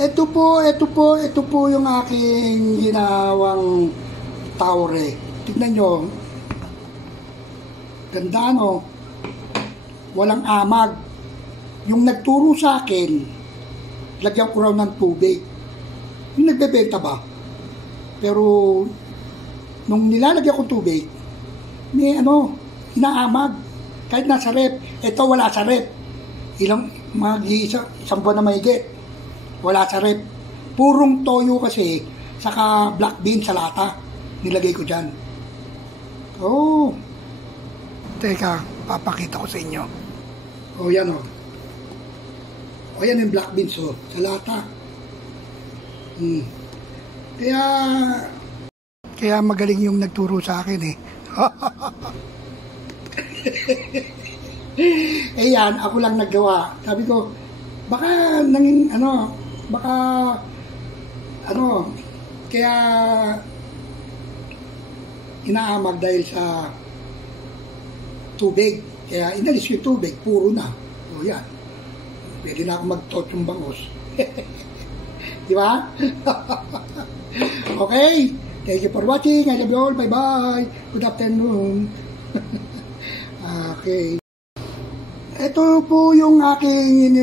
Ito po yung aking ginawang taure. Tignan nyo. Ganda, no? Walang amag. Yung nagturo sa akin, lagyan ko raw ng tubig. Yung nagbebenta ba? Pero, nung nilalagyan ko tubig, may inaamag. Kahit nasa rep. Ito wala sa rep. Isang buwan na mahigit. Wala sa rep. Purong toyo kasi, saka black bean sa lata. Nilagay ko dyan. Oh. Teka, papakita ko sa inyo. Oh, yan oh. Oh, yan yung black beans oh, sa lata. Kaya magaling yung nagturo sa akin eh. Eh yan, ako lang naggawa. Sabi ko, baka kaya inaamag dahil sa tubig. Kaya inalis ko yung tubig, puro na. O yan. Pwede na ako mag-tot yung bangos. Di ba? Okay. Thank you for watching. I love you all. Bye-bye. Good afternoon. Okay. Ito po yung aking